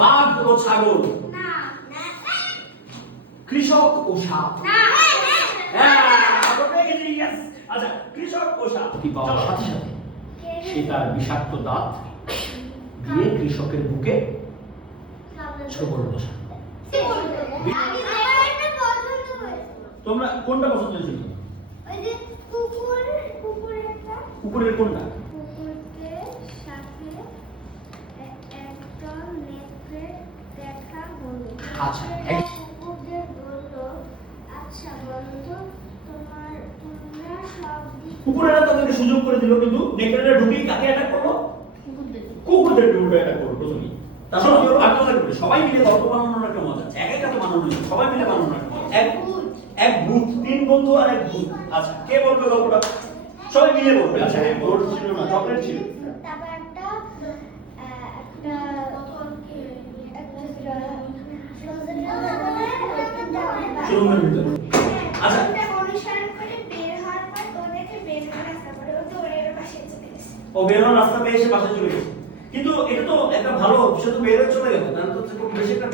বাঘ ও ছাগল, না কৃষক ও সাপ। না হ্যাঁ, আমরা পেয়ে গেছি, yes। আচ্ছা, কৃষক ও সাপ কি পাওয়ার সাথে সাথে সে তার বিষাক্ত দাঁত দিয়ে কৃষকের বুকে ছোবল বসা। তোমরা কোনটা পছন্দ ছিল? কুকুরের কোনটা? আচ্ছা, কুকুরেরা তাদেরকে সুযোগ করে দিল, কিন্তু নেকড়েরা ঢুকেই কাকে অ্যাটাক করলো? কুকুরদেরকে উল্টো অ্যাটাক করলো প্রথমেই। তারপর কেউ আত্মহত্যা করবে। সবাই মিলে গল্প বানানোর একটা মজা আছে। একা একা তো বানানো নয়, সবাই মিলে বানানোর একটা মজা। এক ভূত, তিন বন্ধু আর এক ভূত। আচ্ছা, কে বলবে গল্পটা? সবাই মিলে বলবে। আচ্ছা, হ্যাঁ, গোল্ড ছিল না, চকলেট ছিল। সুরঙ্গের ভিতরে। আচ্ছা, ও বের হওয়ার রাস্তা পেয়ে এসে বাসায় চলে গেছে। কিন্তু এটা তো একটা ভালো, সে তো বের হয়ে চলে গেল, তাহলে তো খুব বেশি একটা